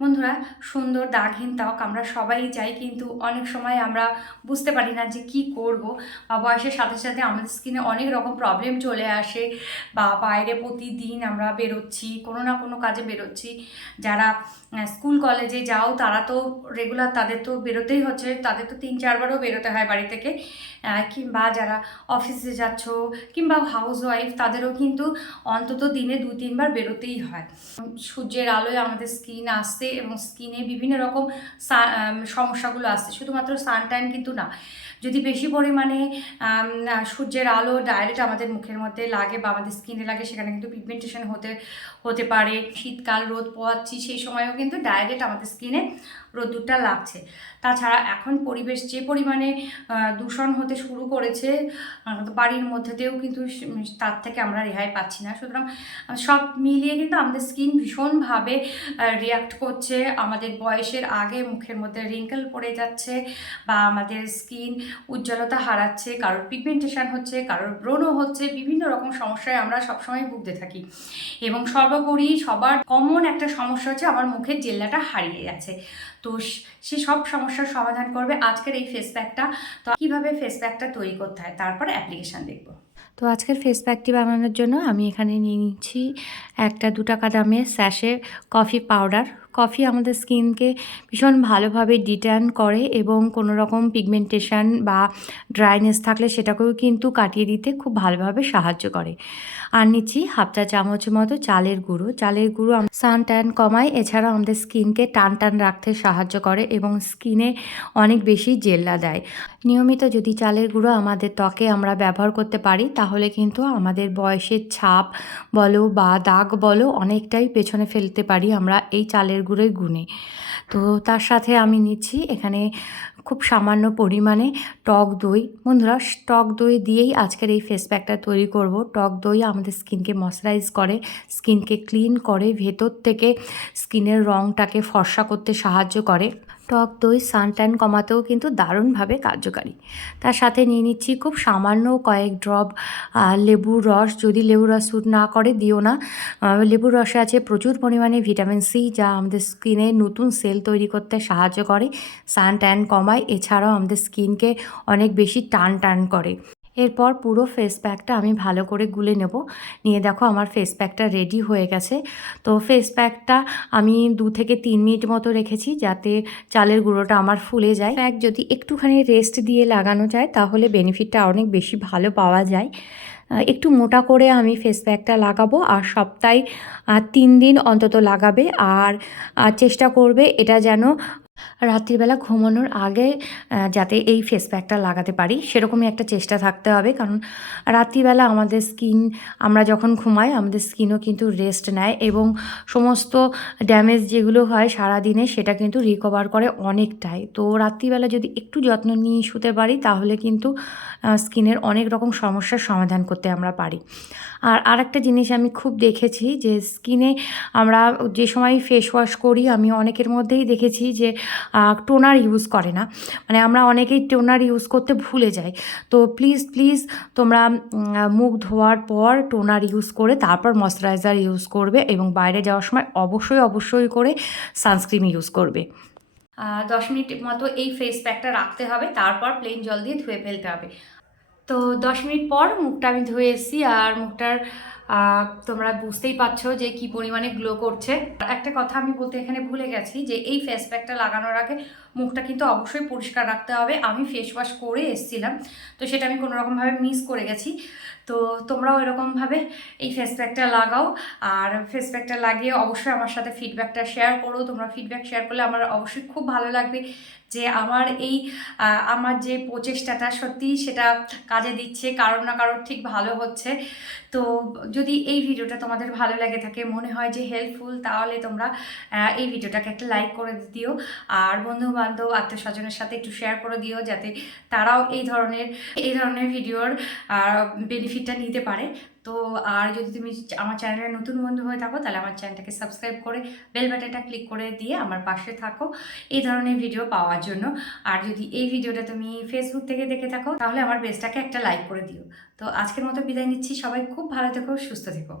বন্ধুরা, সুন্দর দাগহীন ত্বক আমরা সবাই চাই, কিন্তু অনেক সময় আমরা বুঝতে পারি না যে কি করব। বা বয়সের সাথে সাথে আমাদের স্কিনে অনেক রকম প্রবলেম চলে আসে, বা বাইরে প্রতিদিন আমরা বেরোচ্ছি, কোনো না কোনো কাজে বেরোচ্ছি। যারা স্কুল কলেজে যাও তারা তো রেগুলার, তাদের তো বেরোতেই হচ্ছে, তাদের তো 3-4বারও বেরোতে হয় বাড়ি থেকে। কিংবা যারা অফিসে যাচ্ছ কিংবা হাউস ওয়াইফ, তাদেরও কিন্তু অন্তত দিনে 2-3বার বেরোতেই হয়। সূর্যের আলোয় আমাদের স্কিন আসছে এবং স্কিনে বিভিন্ন রকম সমস্যাগুলো আসছে। শুধুমাত্র সানট্যান কিন্তু না, যদি বেশি পরিমাণে সূর্যের আলো ডাইরেক্ট আমাদের মুখের মধ্যে লাগে বা আমাদের স্কিনে লাগে, সেখানে কিন্তু পিগমেন্টেশন হতে পারে। শীতকাল রোদ পোহাচ্ছি, সেই সময়ও কিন্তু ডাইরেক্ট আমাদের স্কিনে রোদ্দুরটা লাগছে। তাছাড়া এখন পরিবেশ যে পরিমাণে দূষণ হতে শুরু করেছে, বাড়ির মধ্যেতেও কিন্তু তার থেকে আমরা রেহাই পাচ্ছি না। সুতরাং সব মিলিয়ে কিন্তু আমাদের স্কিন ভীষণভাবে রিয়াক্ট করছে। আমাদের বয়সের আগে মুখের মধ্যে রিঙ্কেল পড়ে যাচ্ছে, বা আমাদের স্কিন উজ্জ্বলতা হারাচ্ছে, কারোর পিগমেন্টেশন হচ্ছে, কারোর ব্রণ হচ্ছে। বিভিন্ন রকম সমস্যায় আমরা সবসময় ভুগতে থাকি, এবং সর্বোপরি সবার কমন একটা সমস্যা হচ্ছে আমার মুখের জেল্লাটা হারিয়ে গেছে। তো সে সব সমস্যার সমাধান করবে আজকের এই ফেস প্যাকটা। তো কীভাবে ফেস প্যাকটা তৈরি করতে হয়, তারপরে অ্যাপ্লিকেশান দেখব। তো আজকের ফেস প্যাকটি বানানোর জন্য আমি এখানে নিয়ে নিচ্ছি একটা 2 টাকা দামের স্যাশে কফি পাউডার। কফি আমাদের স্কিনকে ভীষণ ভালোভাবে ডিট্যান করে এবং কোনো রকম পিগমেন্টেশন বা ড্রাইনেস থাকলে সেটাকেও কিন্তু কাটিয়ে দিতে খুব ভালোভাবে সাহায্য করে। আর নিচ্ছি 1/2 চামচ মতো চালের গুঁড়ো। চালের গুঁড়ো সান ট্যান কমায়, এছাড়াও আমাদের স্কিনকে টান টান রাখতে সাহায্য করে এবং স্কিনে অনেক বেশি জেল্লা দেয়। নিয়মিত যদি চালের গুঁড়ো আমাদের ত্বকে আমরা ব্যবহার করতে পারি, তাহলে কিন্তু আমাদের বয়সের ছাপ বলো বা দাগ বলো অনেকটাই পেছনে ফেলতে পারি আমরা এই চালের গুঁড়োর গুণে। তো তার সাথে আমি নিচ্ছি এখানে খুব সামান্য পরিমাণে টক দই। বন্ধুরা, টক দই দিয়েই আজকের এই ফেস প্যাকটা তৈরি করব। টক দই আমাদের স্কিনকে ময়শ্চারাইজ করে, স্কিনকে ক্লিন করে, ভেতর থেকে স্কিনের রঙটাকে ফর্সা করতে সাহায্য করে। টক দই সানট্যান কমাতেও কিন্তু দারুণভাবে কার্যকারী। তার সাথে নিয়ে নিচ্ছি খুব সামান্য কয়েক ড্রপ লেবুর রস। যদি লেবুর রস স্যুট না করে দিও না। লেবুর রসে আছে প্রচুর পরিমাণে ভিটামিন সি, যা আমাদের স্কিনে নতুন সেল তৈরি করতে সাহায্য করে, সানট্যান কমায়, এছাড়াও আমাদের স্কিনকে অনেক বেশি টান করে। এরপর পুরো ফেস প্যাকটা আমি ভালো করে গুলে নেব। নিয়ে দেখো আমার ফেস প্যাকটা রেডি হয়ে গেছে। তো ফেস প্যাকটা আমি 2 থেকে 3 মিনিট মতো রেখেছি, যাতে চালের গুঁড়োটা আমার ফুলে যায়। প্যাক যদি একটুখানি রেস্ট দিয়ে লাগানো যায়, তাহলে বেনিফিটটা অনেক বেশি ভালো পাওয়া যায়। একটু মোটা করে আমি ফেস প্যাকটা লাগাবো, আর সপ্তাহে 3 দিন অন্তত লাগাবে। আর চেষ্টা করবে এটা যেন রাত্রিবেলা ঘুমানোর আগে যাতে এই ফেস প্যাকটা লাগাতে পারি, সেরকমই একটা চেষ্টা থাকতে হবে। কারণ রাত্রিবেলা আমাদের স্কিন, আমরা যখন ঘুমাই আমাদের স্কিনও কিন্তু রেস্ট নেয়, এবং সমস্ত ড্যামেজ যেগুলো হয় সারাদিনে সেটা কিন্তু রিকভার করে অনেকটাই। তো রাত্রিবেলা যদি একটু যত্ন নিয়ে শুতে পারি, তাহলে কিন্তু স্কিনের অনেক রকম সমস্যার সমাধান করতে আমরা পারি। আর আরেকটা জিনিস আমি খুব দেখেছি যে স্কিনে আমরা যে সময় ফেস ওয়াশ করি, আমি অনেকের মধ্যেই দেখেছি যে টোনার ইউজ করে না। মানে আমরা অনেকেই টোনার ইউজ করতে ভুলে যাই। তো প্লিজ তোমরা মুখ ধোয়ার পর টোনার ইউজ করে তারপর ময়শ্চারাইজার ইউজ করবে, এবং বাইরে যাওয়ার সময় অবশ্যই করে সানস্ক্রিন ইউজ করবে। 10 মিনিট মতো এই ফেস প্যাকটা রাখতে হবে, তারপর প্লেন জল দিয়ে ধুয়ে ফেলতে হবে। তো 10 মিনিট পর মুখটা আমি ধুয়ে এসেছি, আর মুখটার তোমরা বুঝতেই পারছো যে কি পরিমাণে গ্লো করছে। একটা কথা আমি বলতে এখানে ভুলে গেছি, যে এই ফেস প্যাকটা লাগানোর আগে মুখটা কিন্তু অবশ্যই পরিষ্কার রাখতে হবে। আমি ফেস ওয়াশ করে এসেছিলাম, তো সেটা আমি কোনো রকমভাবে মিস করে গেছি। তো তোমরাও এরকমভাবে এই ফেস প্যাকটা লাগাও, আর ফেস প্যাকটা লাগিয়ে অবশ্যই আমার সাথে ফিডব্যাকটা শেয়ার করো। তোমরা ফিডব্যাক শেয়ার করলে আমার অবশ্যই খুব ভালো লাগবে, যে আমার যে প্রচেষ্টাটা সত্যি সেটা কাজে দিচ্ছে, কারোর না কারোর ঠিক ভালো হচ্ছে। তো যদি এই ভিডিওটা তোমাদের ভালো লাগে থাকে, মনে হয় যে হেল্পফুল, তাহলে তোমরা এই ভিডিওটাকে একটা লাইক করে দিও, আর বন্ধু বান্ধব আত্মীয় স্বজনের সাথে একটু শেয়ার করে দিও, যাতে তারাও এই ধরনের ভিডিওর বেনিফিটটা নিতে পারে। তো আর যদি তুমি আমার চ্যানেলের নতুন বন্ধু হয়ে থাকো, তাহলে আমার চ্যানেলটাকে সাবস্ক্রাইব করে বেল বাটনটা ক্লিক করে দিয়ে আমার পাশে থাকো এই ধরনের ভিডিও পাওয়ার জন্য। আর যদি এই ভিডিওটা তুমি ফেসবুক থেকে দেখে থাকো, তাহলে আমার পেজটাকে একটা লাইক করে দিও। তো আজকের মতো বিদায় নিচ্ছি, সবাই খুব ভালো থেকো, সুস্থ থেকো।